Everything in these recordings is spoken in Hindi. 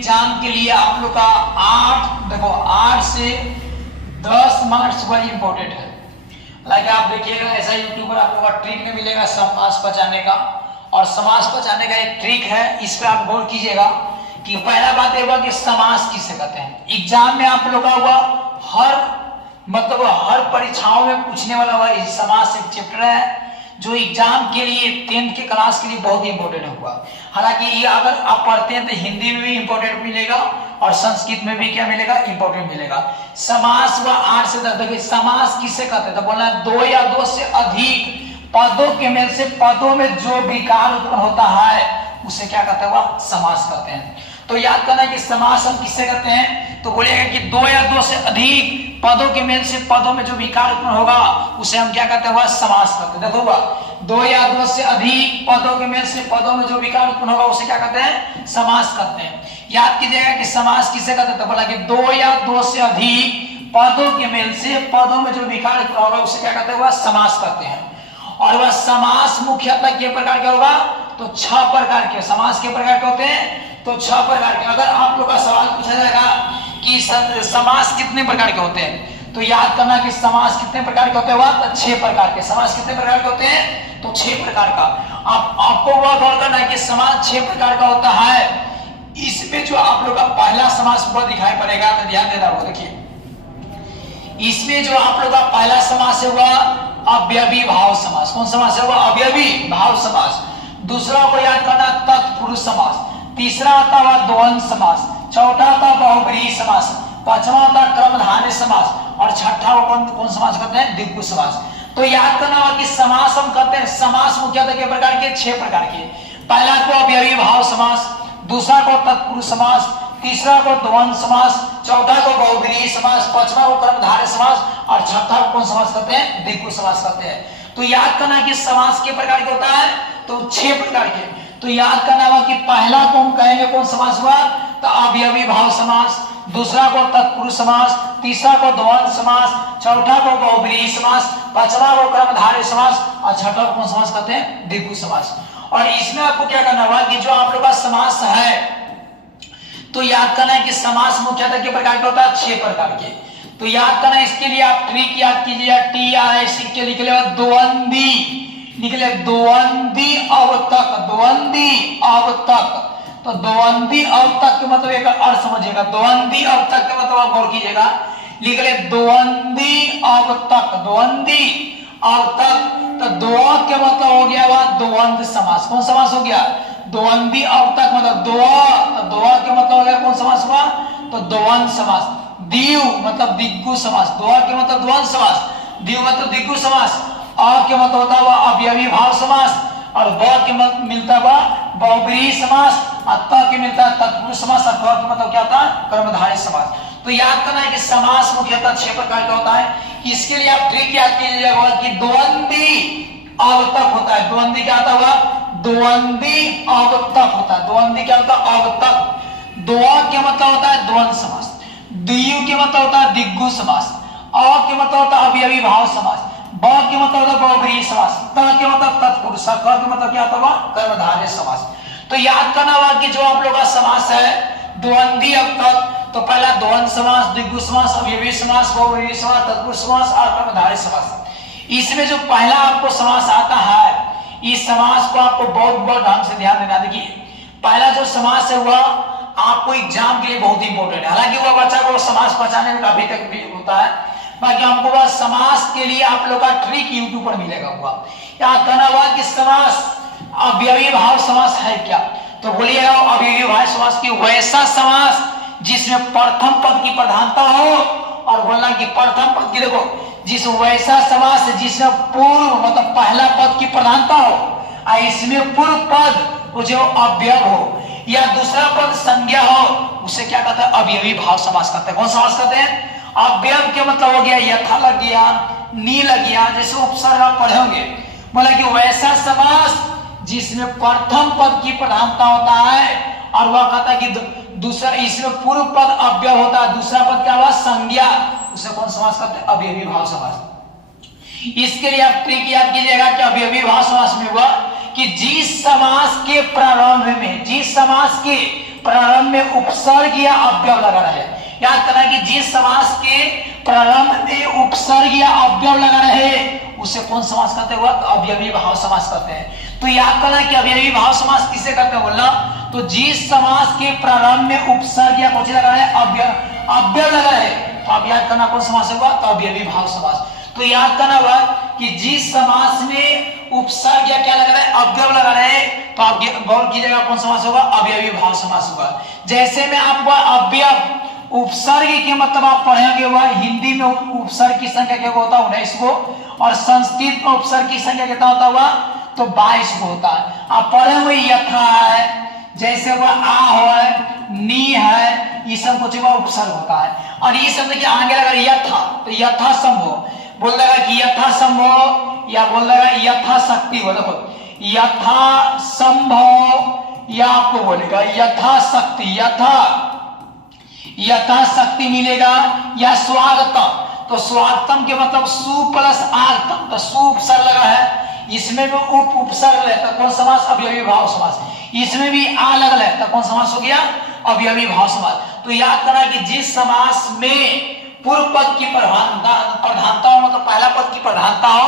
एग्जाम के लिए आप लोग का 8 से 10 मार्क्स बड़ा इंपॉर्टेंट है। हालांकि आप देखिएगा ऐसा यूट्यूब पर आप लोग का ट्रिक में मिलेगा समास बचाने का, और समास बचाने का एक ट्रिक है, इस पे आप गौर कीजिएगा कि पहला बात ये हुआ कि समास किसे कहते हैं। एग्जाम में आप लोग का हुआ हर परीक्षाओं में पूछने वाला हुआ समास एक चैप्टर है जो एग्जाम के लिए 10th के क्लास के लिए बहुत ही इंपॉर्टेंट होगा। हालांकि ये अगर आप पढ़ते हैं तो हिंदी में भी इंपॉर्टेंट मिलेगा और संस्कृत में भी क्या मिलेगा, इंपॉर्टेंट मिलेगा। समास व 8 से 10, देखिए समास किसे कहते हैं तो बोलना है 2 या 2 से अधिक पदों के मेल से पदों में जो विकार उत्पन्न होता है उसे क्या कहते हैं, वह समास कहते हैं। तो याद करना है कि समास हम किससे कहते हैं, तो बोलिएगा कि 2 या 2 से अधिक पदों के मेल से पदों में जो विकार उत्पन्न होगा उसे हम क्या कहते हैं, वह समास कहते हैं। देखो 2 या 2 से अधिक पदों के मेल से पदों में जो विकार उत्पन्न होगा उसे क्या कहते हैं, समास कहते हैं। याद कीजिएगा कि समास किसे कहते हैं, तो बोला कि 2 या 2 से अधिक पदों के मेल से पदों में जो विकार उत्पन्न होगा उसे क्या कहते हैं, वह समास कहते हैं। और वह समास मुख्यतः के प्रकार के होगा, तो 6 प्रकार के समास के प्रकार के होते हैं, तो 6 प्रकार के। अगर आप लोग का सवाल पूछा जाएगा कि समास कितने प्रकार के होते हैं, तो याद करना कि समास कितने प्रकार के होते हैं, तो 6 प्रकार के। समास कितने प्रकार के होते हैं, तो 6 प्रकार का। आपको वह गौर करना है कि समास 6 प्रकार का होता है। इसमें जो आप लोग का पहला समास पूरा दिखाई पड़ेगा, तो ध्यान देना वो देखिए, इसमें जो आप लोग का पहला समास है वह अव्ययी भाव समास। कौन समास है, वह अव्ययी भाव समास। दूसरा को याद करना तत्पुरुष समास। तीसरा आता हुआ द्वंद्व समास। चौथा आता बहुब्रीहि समास। पांचवा आता क्रमधारय समास, और छठा को कौन समास कहते हैं, द्विगु समास। तो याद करना होगा कि समास हम कहते हैं, समास मुख्यतः के प्रकार के 6 प्रकार के। पहला को अव्ययी भाव समास, दूसरा को तत्पुरुष समास, तीसरा को द्वंद्व समास, चौथा को बहुब्रीहि समास, पांचवा को क्रमधारय समास, और छठा को कौन समास कहते हैं, द्विगु समास कहते हैं। तो याद करना कि समास के प्रकार के होता है, तो 6 प्रकार के। तो याद करना होगा कि पहला को हम कहेंगे कौन समास हुआ, तो अव्ययी भाव समास, दूसरा को तत्पुरुष समास, तीसरा को द्वंद्व समास, चौथा को बहुब्रीहि समास, पांचवा को क्रमधारय समास, और छठा को कौन समास कहते हैं, द्विगु समास। और इसमें आपको क्या करना होगा कि जो आप लोग का समास है, तो याद करना है कि समास मुख्यतः के प्रकार के होता है 6 प्रकार के। तो याद करना, इसके लिए आप ट्रिक याद कीजिए, TRIC के निकले द्वंद्वी, निकले द्वंद्वी अवतक, द्वंद्वी अवतक। तो द्वंद्वी अवतक के मतलब एक अर्थ समझिएगा, द्वंद्वी अवतक के मतलब आप गौर कीजिएगा, निकले द्वंद्वी अवतक, द्वंद्वी अवतक। तो द्व के मतलब हो गया वह द्वंद्व समास। कौन समास हो गया, द्वंद्वी अवतक मतलब द्व, तो द्व के मतलब हो गया कौन समास हुआ, तो द्वंद्व समास। द्विव मतलब द्विगु समास, द्व के मतलब द्वंद्व समास, द्विव मतलब द्विगु समास। अ के मतलब होता हुआ अव्ययी भाव समास, और ब के मतलब मिलता हुआ बहुब्रीहि समास, और त के मिलता है तत्पुरुष समास, और क के मतलब क्या होता है, क्रमधारय समास। तो याद करना है कि समास मुख्यतः 6 प्रकार का होता है। इसके लिए आप ट्रिक याद कीजिएगा कि द्वंद्वी अवतक होता है। द्वंद्वी क्या होता हुआ, द्वंद्वी अवतक होता है। द्वंद्वी क्या होता है, अवतक। द्व के मतलब होता है द्वंद्व समास, द्वियु के मतलब होता है द्विगु समास, अ के मतलब होता है अव्ययी भाव समास, ब के मतलब होता है बहुब्रीहि समास, त के मतलब तत्पुरुष, क के मतलब क्या होता है, कर्मधारय समास। तो याद करना होगा कि जो आप लोग का समास है द्वंद्वी अवतक, तो पहला द्वंद्व समास, द्विगु समास, अव्ययी समास, बहुब्रीहि समास, तत्पुरुष समास और कर्मधारय समास। इसमें जो पहला आपको समास आता है, इस समास को आपको बहुत ढंग से ध्यान देना। देखिए पहला जो समास है वह आपको एग्जाम के लिए बहुत इंपॉर्टेंट है। हालांकि वह बच्चा को समास पहचानने में अभी तक भी होता है, बाकी हमको वह समास के लिए आप लोग का ट्रिक यूट्यूब पर मिलेगा हुआ। याद करना हुआ कि समास अव्ययी भाव समास है क्या, तो बोलिए अव्ययी भाव समास की वैसा समास जिसमें प्रथम पद की प्रधानता हो, और बोलना कि प्रथम पद की, देखो जिस वैसा समास है जिसमें पूर्व मतलब पहला पद की प्रधानता हो, और इसमें पूर्व पद जो अव्यय हो या दूसरा पद संज्ञा हो, उसे क्या कहते हैं, अव्ययी भाव समास कहते हैं। कौन समास कहते हैं, अव्यय के मतलब हो गया यथा लग गया, नी लग गया, जैसे उपसर्ग आप पढ़ोगे। बोला कि वैसा समास जिसमें प्रथम पद की प्रधानता होता है, और वह कहता है कि दूसरा इसमें पूर्व पद अव्यय होता है, दूसरा पद क्या हुआ, संज्ञा, उसे कौन समास कहते हैं, अव्ययी भाव समास। इसके लिए आप ट्रिक याद कीजिएगा कि अव्ययी भाव समास में हुआ कि जिस समास के प्रारंभ में, जिस समास के प्रारंभ में उपसर्ग या अव्यय लगा रहे, याद करना कि जिस समास के प्रारंभ में उपसर्ग या अव्यय लगा रहे उसे कौन समास कहते हैं? तो अवयवी भाव समास कहते हैं। तो याद करना कि अवयवी भाव समास किसे कहते हैं बोलना, तो जिस समास के प्रारंभ में उपसर्ग या कुछ लगा रहे अव्यय लगा रहे, तो आप याद करना कौन समास होगा? तो अवयवी भाव समास। तो याद करना हुआ कि जिस समास में उपसर्ग या क्या लगा रहा है? अव्यय लगा रहे, तो आप गौर कीजिएगा कौन समास होगा? अवयवी भाव समास होगा। जैसे में आपको अव्यय उपसर्ग के मतलब आप पढ़ेंगे हुआ, हिंदी में उपसर्ग की संख्या क्या होता है? 19 को, और संस्कृत में उपसर्ग की संख्या कितना होता हुआ? तो 22 को होता है। आप पढ़े हुए यथा है, जैसे वह आ है, नी है, ये सब कुछ उपसर्ग होता है। और ये शब्द के आगे अगर यथा, तो यथा संभव बोल देगा कि यथा संभव, या बोल देगा यथा शक्ति, बोलो यथा संभव, या आपको बोलेगा यथा शक्ति, यथा शक्ति मिलेगा, या स्वागतम। तो स्वागतम के मतलब सु प्लस आगतम, तो सु उपसर्ग लगा है, इसमें भी उपसर्ग है, तो कौन समास? अवयवी भाव समास। इसमें भी आ लगा है, तो कौन समास हो गया? अवयवी भाव समास। तो याद करना कि जिस समास में पूर्व पद की प्रधानता हो, मतलब पहला पद की प्रधानता हो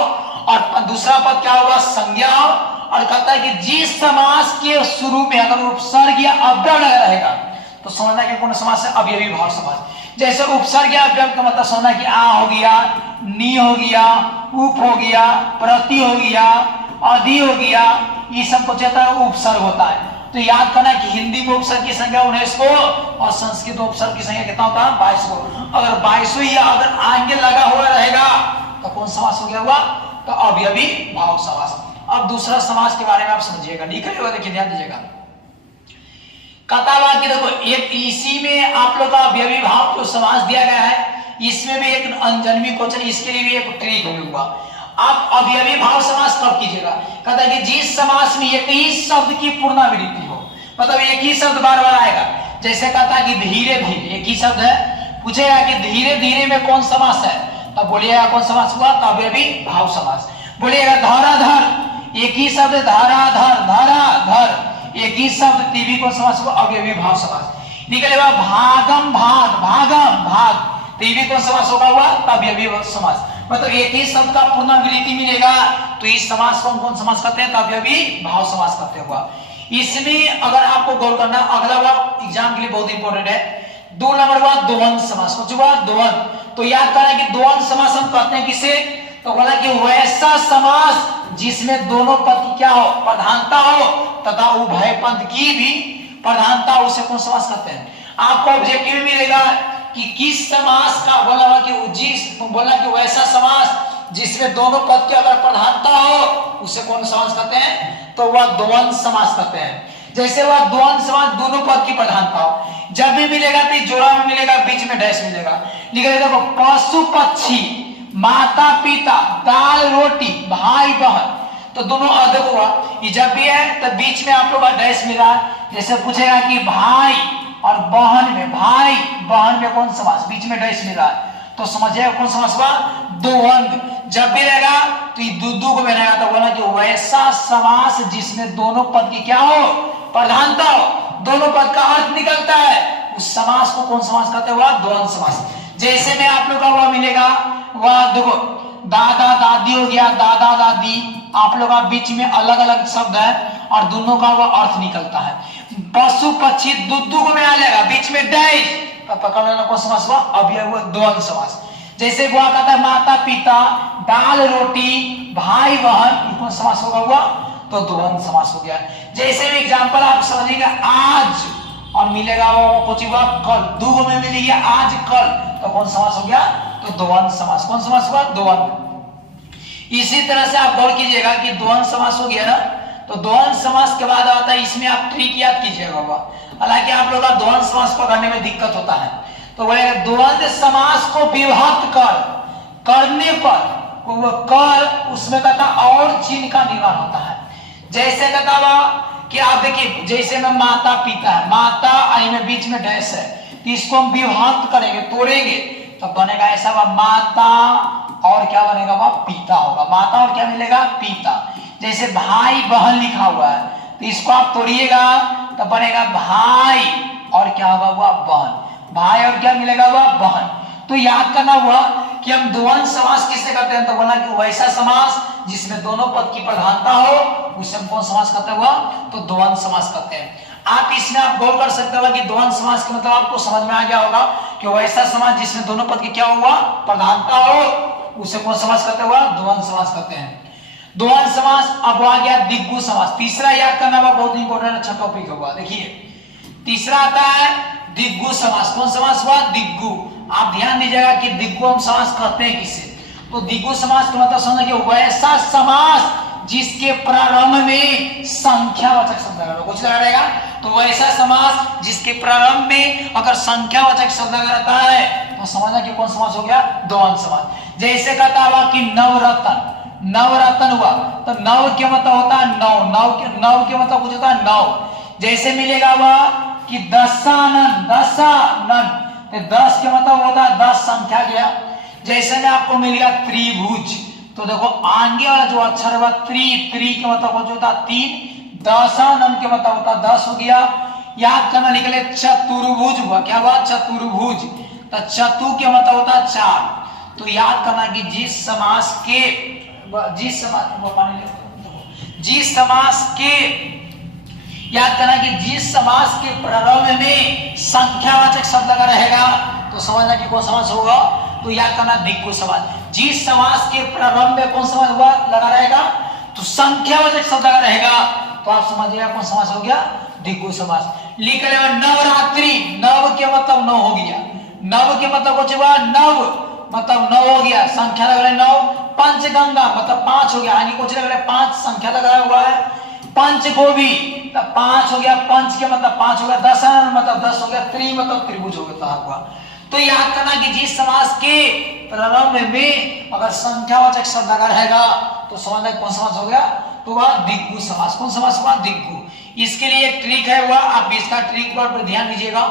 और दूसरा पद क्या होगा? संज्ञा हो, और कहता है कि जिस समास के शुरू में अगर उपसर्ग या अव्यय लगा रहेगा तो समझना कि कौन समास है? अवयवी भाव समास। जैसे उपसर्ग या अव्यय का मतलब समझना कि आ हो गया, नी हो गया, उप हो गया, प्रति हो गया, अधि हो गया, ये सब कुछ उपसर्ग होता है। तो याद करना कि हिंदी में उपसर्ग की संख्या 19 को और संस्कृत में उपसर्ग की संख्या कितना होता है? 22 को। अगर 22 या अगर आगे लगा हुआ रहेगा तो कौन समास हो गया हुआ? तो अवयवी भाव समास। अब दूसरा समास के बारे में आप समझिएगा, लिखिएगा, देखिए ध्यान दीजिएगा। कथावाक्य की देखो, एक इसी में आप लोग का अवयवी भाव जो समास दिया गया है, इसमें भी एक अनजन्मी क्वेश्चन, इसके लिए भी एक ट्रिक होगा। आप अवयवी भाव समास कब कीजिएगा? कहता है कि जिस समास में एक ही शब्द की पुनरावृत्ति हो, मतलब एक ही शब्द बार बार आएगा। जैसे कहता है कि धीरे धीरे, एक ही शब्द है, पूछेगा कि धीरे धीरे में कौन समास है, तब बोलिएगा कौन समास हुआ? तो अवयवी भाव समास। बोलिएगा धराधर, एक ही शब्द धराधर, धराधर, एक ही शब्द, तीवी कौन समास हुआ? अवयवी भाव समास। निकलेगा भागम भाग, भागम भाग, तीवी कौन समास होगा हुआ? अवयवी समास। मतलब एक ही शब्द का पुनरावृत्ति मिलेगा तो इस समास को कौन समास करते हैं? तो अवयवी भाव समास करते हुआ। इसमें अगर आपको गौर करना, अगला वाला एग्जाम के लिए बहुत इंपॉर्टेंट है। 2 नंबर हुआ द्वंद समास। कुछ हुआ? द्वंद। तो याद करें कि द्वंद समास हम कहते हैं किसे? तो बोला कि वैसा समास जिसमें दोनों पद की क्या हो? प्रधानता हो, तथा उभय पद की भी प्रधानता, उसे कौन समास कहते हैं? आपको ऑब्जेक्टिव में मिलेगा कि किस समास का बोला कि बोला कि वैसा समास जिसमें दोनों पद की अगर प्रधानता हो उसे कौन समास कहते हैं? तो वह द्वंद समास कहते हैं। जैसे वह द्वंद समास दोनों पद की प्रधानता हो, जब भी मिलेगा तो जोड़ा में मिलेगा, बीच में डैश मिलेगा। लिखा देखो, पशु पक्षी, माता पिता, दाल रोटी, भाई बहन, तो दोनों अधिक हुआ। ये जब भी है तो बीच में आप लोग का डैश मिला। जैसे पूछेगा कि भाई और बहन में, भाई बहन में कौन समास? बीच में डैश मिला, तो समझिएगा कौन समास हुआ? द्वंद। जब भी रहेगा तो ये दो को बनेगा, तो बोला कि वैसा समास जिसमें दोनों पद की क्या हो? प्रधानता हो, दोनों पद का अर्थ निकलता है, उस समास को कौन समास कहते हैं? द्वंद समास। जैसे में आप लोग का वह मिलेगा, वह देखो दादा दादी हो गया, दादा दादी, आप लोग का बीच में अलग अलग शब्द है और दोनों का वह अर्थ निकलता है। पशु पक्षी दुद्दू को में आ जाएगा, बीच में डैश, पकड़ लेना कौन समास हुआ? अवयव द्वंद समास। जैसे हुआ कहता है माता पिता, दाल रोटी, भाई बहन, कौन समास होगा हुआ? तो द्वंद समास हो गया। जैसे भी एग्जांपल आप समझिएगा, आज और मिलेगा वो कुछ हुआ कल, दो में मिलेगी आज कल, तो कौन समास हो गया? तो द्वंद समास। कौन समास हुआ? द्वंद। इसी तरह से आप गौर कीजिएगा कि द्वंद समास हो गया ना, तो द्वंद समास के बाद आता है, इसमें आप ट्रिक याद कीजिएगा। हालांकि आप लोग का द्वंद समास पकड़ने में दिक्कत होता है, तो बोलेगा द्वंद समास को विभक्त करने पर वो कर, उसमें कहता और चिन्ह का निर्माण होता है। जैसे कहता हुआ कि आप देखिए, जैसे में माता पिता है, माता आई में बीच में डैश है, तो इसको हम विभक्त करेंगे, तोड़ेंगे, तो बनेगा ऐसा हुआ माता और क्या बनेगा? वह पिता होगा। माता और क्या मिलेगा? पिता। जैसे भाई बहन लिखा हुआ है, तो इसको आप तोड़िएगा तो बनेगा भाई और क्या होगा हुआ बहन, भाई और क्या मिलेगा हुआ बहन। तो याद करना हुआ कि हम द्वंद्व समास किससे करते हैं, तो बोला कि वैसा समास जिसमें दोनों पद की प्रधानता हो उसे हम कौन समास करते हुआ, तो द्वंद्व समास करते हैं। आप इसमें आप गौर कर सकते हो कि द्वंद्व समास का मतलब आपको समझ में आ गया होगा कि वैसा समास जिसमें दोनों पद की क्या हुआ प्रधानता हो उसे कौन समास करते हुआ, द्वंद्व समास करते हैं। द्वंद्व समास। अब आ गया दिग्गु समास। तीसरा याद करना हुआ, बहुत इंपॉर्टेंट अच्छा टॉपिक होगा। देखिए तीसरा आता है दिग्गु समास। कौन समास हुआ, दिग्गु। आप ध्यान दीजिएगा कि दिग्गु हम समास कहते हैं किसे, तो दिग्गु समास का मतलब समझिए वैसा समास जिसके प्रारंभ में संख्यावाचक शब्द लगा कुछ लगा रहेगा, तो वैसा समास जिसके प्रारंभ में अगर संख्यावाचक शब्द लगा रहता है तो समझना कि कौन समास हो गया, द्वंद्व समास। जैसे कहता हुआ कि नवरत्न, नवरत्न हुआ तो नव के मतलब होता है नौ, नव के मतलब कुछ होता है नौ। जैसे मिलेगा हुआ कि दशानन, दशानन 10 के मतलब होता है 10 संख्या गया। जैसे में आपको मिल गया त्रिभुज, तो देखो आगे वाला जो अक्षर हुआ त्रि के मतलब होता है 3, दशानन के मतलब होता है 10 हो गया। याद करना निकले चतुर्भुज हुआ, क्या हुआ चतुर्भुज, तो चतु के मतलब होता है 4। तो याद करना कि जिस समास के याद करना कि जिस समास के प्रारंभ में संख्यावाचक शब्द लगा रहेगा तो समझना कि कौन समास होगा, तो याद करना दिग्गु समास। जिस समास के प्रारंभ में कौन समास हुआ लगा रहेगा, तो संख्यावाचक शब्द लगा रहेगा तो आप समझिएगा कौन समास हो गया, दिग्गु समास। लिख लेगा नवरात्रि, नव के मतलब 9 हो गया, नव के मतलब कुछ हुआ नव मतलब 9 हो गया, संख्या लग रहा है 9। पंचगंगा मतलब 5 हो गया, यानी कुछ लग रहा है 5 संख्या लगा हुआ है। पंचगोभी 5 हो गया, पंच के मतलब 5 हो गया, दशानन मतलब 10 हो गया, त्रि मतलब त्रिभुज हो गया हुआ। तो याद करना कि जिस समास के प्रारंभ में अगर संख्यावाचक शब्द लगा रहेगा तो समझना कौन समास हो गया, तो वह दिग्गु समास। कौन समास हुआ, दिग्गु। इसके लिए एक ट्रिक है वह, आप इसका ट्रिक पर ध्यान दीजिएगा।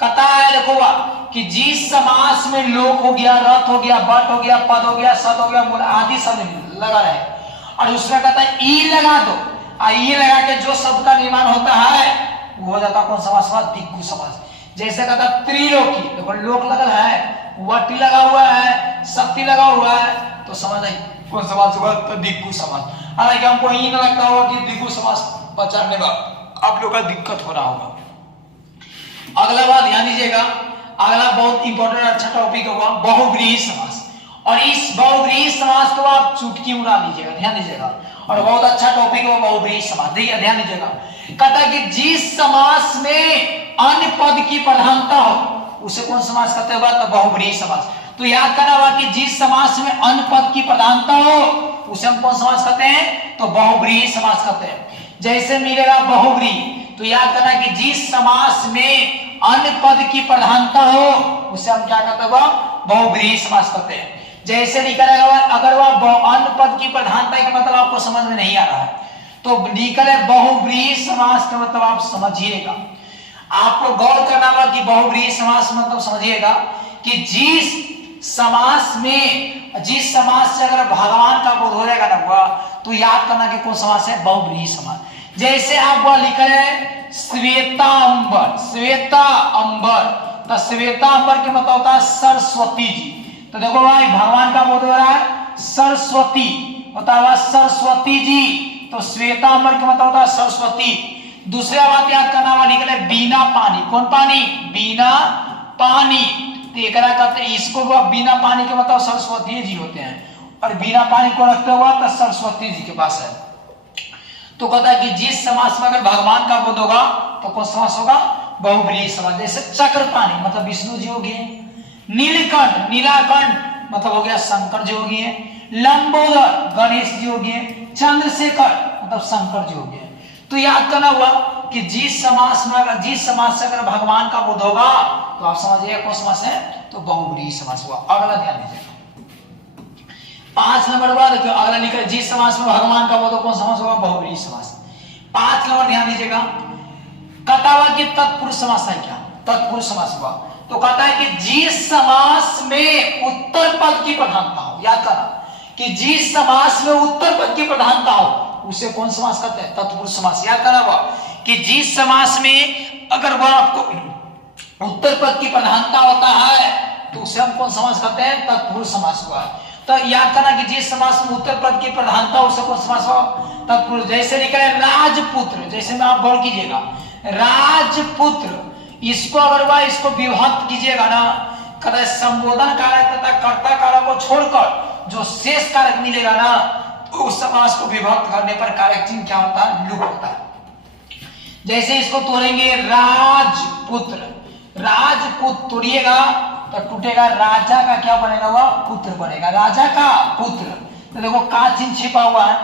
कथा है देखो वह कि जिस समास में लोक हो गया, रथ हो गया, बट हो गया, पद हो गया, सद हो गया, मूल आदि शब्द लगा रहे और उसमें कहता है ई लगा दो, ई लगा के जो शब्द का निर्माण होता है वो हो जाता कौन समास हुआ, दिग्गु समास। जैसे कहता त्रिलोकी, देखो लोक लगल है, वटी लगा हुआ है, शक्ति लगा हुआ है, तो समझ आई कौन समास हुआ, तो दिग्गु समास। हालांकि हमको ई न लगता होगा कि दिग्गु समास पहचानने में आप लोग का दिक्कत हो रहा होगा। अगला बात ध्यान दीजिएगा, अगला बहुत इंपॉर्टेंट अच्छा टॉपिक होगा बहुव्रीहि समास। और इस बहुव्रीहि समास को आप चुटकी उड़ा लीजिएगा, ध्यान दीजिएगा, और बहुत अच्छा टॉपिक है बहुव्रीहि समास। देखिए ध्यान दीजिएगा, कहता है कि जिस समास में अन्य पद की प्रधानता हो उसे कौन समास कहते हैं, तो बहुव्रीहि समास। तो याद करना होगा कि जिस समास में अन्य पद की प्रधानता हो उसे हम कौन समास कहते हैं, तो बहुव्रीहि समास कहते हैं। जैसे मिलेगा बहुव्रीहि, तो याद करना कि जिस समास में अन्य पद की प्रधानता हो उसे हम क्या कहते हैं, बहुव्रीहि समास कहते हैं। जैसे निकलेगा अगर वह अन्य पद की प्रधानता का मतलब आपको समझ में नहीं आ रहा है तो निकले बहुव्रीहि समास का मतलब आप समझिएगा। आपको गौर करना होगा कि बहुव्रीहि समास मतलब समझिएगा कि जिस समास से अगर भगवान का बोध हो जाएगा ना हुआ तो याद करना कि कौन समास है, बहुव्रीहि समास। जैसे आप वह लिख रहे हैं श्वेता अंबर, श्वेता अंबर, तो श्वेता अंबर के मतलब होता है सरस्वती जी। तो देखो भाई भगवान का बोध हो रहा है सरस्वती, होता है सरस्वती जी, तो श्वेता अंबर का मतलब होता है सरस्वती। दूसरा बात याद करना हुआ निकले बिना पानी, कौन पानी, बिना पानी, तो एक कहते हैं इसको बिना पानी के मतलब सरस्वती जी होते हैं, और बिना पानी को रखते हुआ तो सरस्वती जी के पास है। तो कहता है कि जिस समास में अगर भगवान का बोध होगा तो कौन समास होगा, बहुव्रीहि समास। जैसे चक्रपाणी मतलब विष्णु जी हो गए, नीलकंठ नीलाकंठ मतलब हो गया शंकर जी हो गए, लंबोदर गणेश जी हो गए, चंद्रशेखर मतलब शंकर जी हो गए। तो याद करना हुआ कि जिस समास से अगर भगवान का बोध होगा तो आप समझिएगा कौन समास है, तो बहुव्रीहि समास हुआ। अगला ध्यान दीजिएगा 5 नंबर बाद देखो अगला लिखा जिस समास में भगवान का बोध हो कौन समास होगा, बहुव्रीहि समास। 5 नंबर ध्यान दीजिएगा, कहता हुआ कि तत्पुरुष समास है क्या, तत्पुरुष समास हुआ। तो कहता है कि जिस समास में उत्तर पद की प्रधानता हो, याद करना कि जिस समास में उत्तर पद की प्रधानता हो उसे कौन समास कहते हैं, तत्पुरुष समास। याद करना हुआ कि जिस समास में अगर वह आपको उत्तर पद की प्रधानता होता है तो उसे हम कौन समास कहते हैं? तत्पुरुष समास हुआ। तो याद करना कि जिस समास में उत्तर पद की प्रधानता उसे कौन समास हुआ? तत्पुरुष। जैसे निकले राजपुत्र, जैसे में आप गौर कीजिएगा राजपुत्र, इसको अगर वह इसको विभक्त कीजिएगा ना, कदा संबोधन कारक तथा कर्ता कारक को छोड़कर जो शेष कारक मिलेगा ना, तो उस समास को विभक्त करने पर कारक चिन्ह क्या होता है? लुप्त होता है। जैसे इसको तोड़ेंगे राजपुत्र, राजपुत्र तोड़िएगा तो टूटेगा, राजा का क्या बनेगा? वह पुत्र बनेगा, राजा का पुत्र। तो देखो का चिन्ह छिपा हुआ है।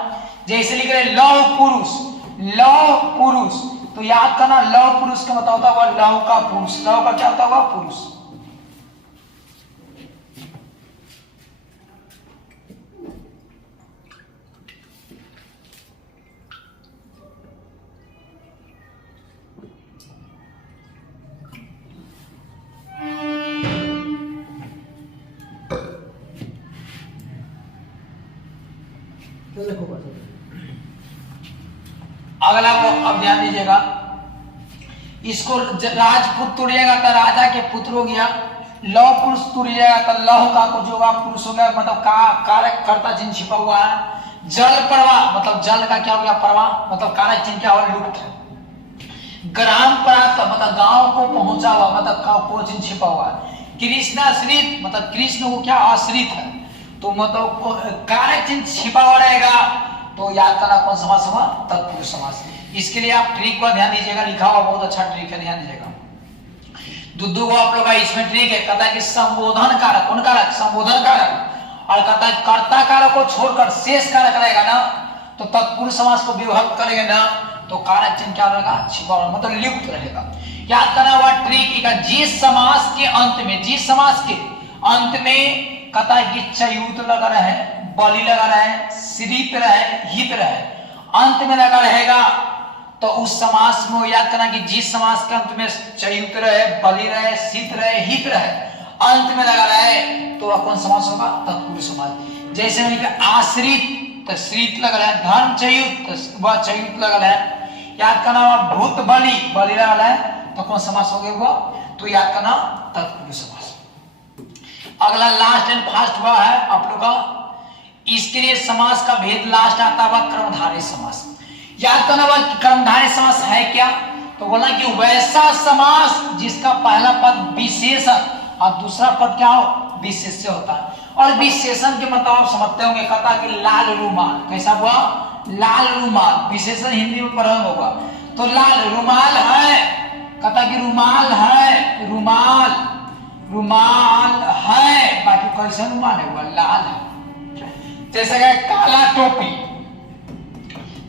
जैसे लिख रहे लौह पुरुष, लौह पुरुष, तो याद करना लौह पुरुष का मतलब होता है वह लौह का पुरुष, लौह का क्या होता है? पुरुष। अगला को अब ध्यान दीजिएगा, इसको राजपुत्र तोड़िएगा तो राजा के पुत्र हो गया, लौह पुरुष तोड़िएगा तो लौह का को जो पुरुष हो गया, मतलब का कारक कर्ता चिन्ह छिपा हुआ है। जल प्रवाह मतलब जल का क्या हो गया? प्रवाह, मतलब कारक चिन्ह क्या हो? लुप्त है। ग्राम प्राप्त मतलब गांव को पहुंचा हुआ, मतलब का को चिन्ह छिपा हुआ है। कृष्णाश्रित मतलब कृष्ण को क्या आश्रित है, तो मतलब कारक चिन्ह छिपा हुआ रहेगा तो याद करना कौन समास हुआ? तत्पुरुष समास। इसके लिए आप ट्रिक पर ध्यान दीजिएगा, लिखा हुआ बहुत अच्छा ट्रिक है, ध्यान दीजिएगा। दुद्दू को आप लोग का इसमें ट्रिक है, कहता है कि संबोधन कारक, कौन कारक? संबोधन कारक, और कहता है कर्ता कारक को छोड़कर शेष कारक रहेगा ना, तो तत्पुरुष समास को विभक्त करेंगे ना, तो कारक चिन्ह क्या रहेगा? छिपा हुआ, मतलब लुप्त रहेगा। याद करना हुआ ट्रिक, जिस समास के अंत में, जिस समास के अंत में कहता है कि चयूत लगा रहे, बलि लगा रहे, श्रीत रहे, हित रहे, अंत में लगा रहेगा, तो उस समास में याद करना कि जिस समास के अंत में चयूत रहे, बलि रहे, शीत रहे, हित रहे, अंत में लगा रहे, तो वह कौन समास होगा? तत्पुरुष समास। जैसे आश्रित तो श्रीत लगा रहा है, धर्म चयूत तो वह चयूत लगा रहा है, याद करना भूत बलि, बलि लगा रहा है, तो कौन समास हो गया वह? तो याद करना तत्पुरुष समास। अगला लास्ट एंड फास्ट हुआ है आप लोग का, इसके लिए समास का भेद लास्ट आता हुआ कर्मधारय समास। याद करना हुआ कर्मधारय समास है क्या? तो बोला कि वैसा समास जिसका पहला पद विशेषण और दूसरा पद क्या हो? विशेष्य होता है। और विशेषण के मतलब आप समझते होंगे, कहता कि लाल रुमाल, कैसा हुआ? लाल रुमाल। विशेषण हिंदी में प्रयोग होगा तो लाल रुमाल है, कहता कि रुमाल है, रुमाल रुमाल है, बाकी कैसा रुमाल है? वह लाल है। जैसे काला टोपी,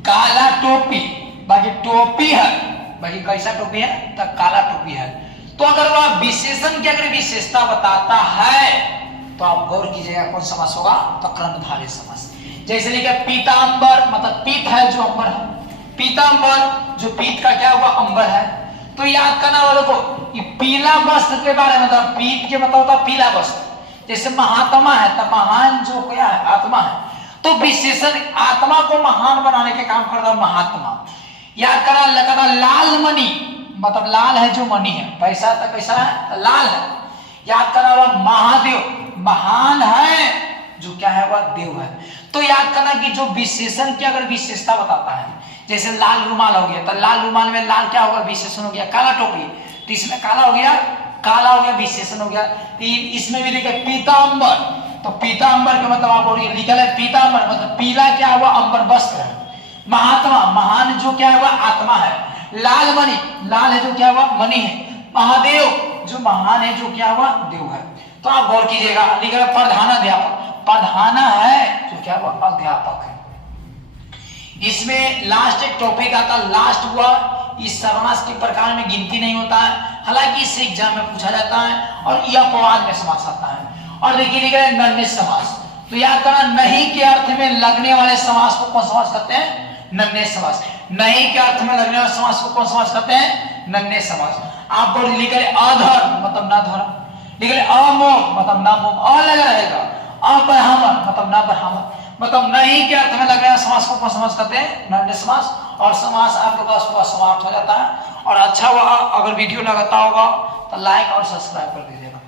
काला टोपी, बाकी टोपी है, बाकी कैसा टोपी है? तो काला टोपी है। तो अगर वह विशेषण की अगर विशेषता बताता है तो आप गौर कीजिएगा कौन समास होगा? तो कर्मधारय समास। जैसे लिखा पीतांबर, मतलब पीत है जो अंबर है, पीतांबर जो पीत का क्या हुआ? अंबर है। तो याद करना वालों को पीला वस्त्र के बारे में, मतलब पीत के मतलब होता पीला वस्त्र। जैसे महात्मा है तो महान जो क्या है? आत्मा है। तो विशेषण आत्मा को महान बनाने के काम करता है महात्मा। याद करना लगता लाल मणि, मतलब लाल है जो मणि है, पैसा तो कैसा है? तो लाल है। याद करना हुआ महादेव, महान है जो क्या है? वह देव है। तो याद करना कि जो विशेषण की अगर विशेषता बताता है, जैसे लाल रुमाल हो गया तो लाल रुमाल में लाल क्या होगा? विशेषण हो गया। काला टोपी तो इसमें काला हो गया, काला हो गया, विशेषण हो गया। इसमें भी लिखे पीतांबर, तो पीतांबर का मतलब आप लिखा है पीतांबर मतलब पीला क्या हुआ? अंबर वस्त्र है। महात्मा, महान जो क्या है? वह आत्मा है। लाल मणि, लाल है जो क्या हुआ? मणि है। महादेव जो महान है जो क्या हुआ? देव है। तो आप गौर कीजिएगा, लिखा है प्रधानाध्यापक, प्रधान है जो क्या हुआ? अध्यापक है। इसमें लास्ट एक टॉपिक आता, लास्ट हुआ, इस समास के प्रकार में गिनती नहीं होता है, हालांकि इससे एग्जाम में पूछा जाता है, और यह अपवाद में समास आता है। और देखिए लिखा है नन्हे समास, तो याद करना नहीं के अर्थ में लगने वाले समास को कौन समास कहते हैं? नन्हे समास। नहीं के अर्थ में लगने वाले समास को कौन समास कहते हैं? नन्हे समास। आप लिखे अधर्म मतलब न धर्म, लिखे अमोघ मतलब न मोघ, अ लगा रहेगा, अब्राह्मण मतलब न ब्राह्मण, मतलब नहीं के अर्थ में लग रहा समास को कौन समास कहते हैं? नन्हे समास। और समास आपके पास पूरा समाप्त हो जाता है। और अच्छा हुआ अगर वीडियो लगाता होगा तो लाइक और सब्सक्राइब कर दीजिएगा।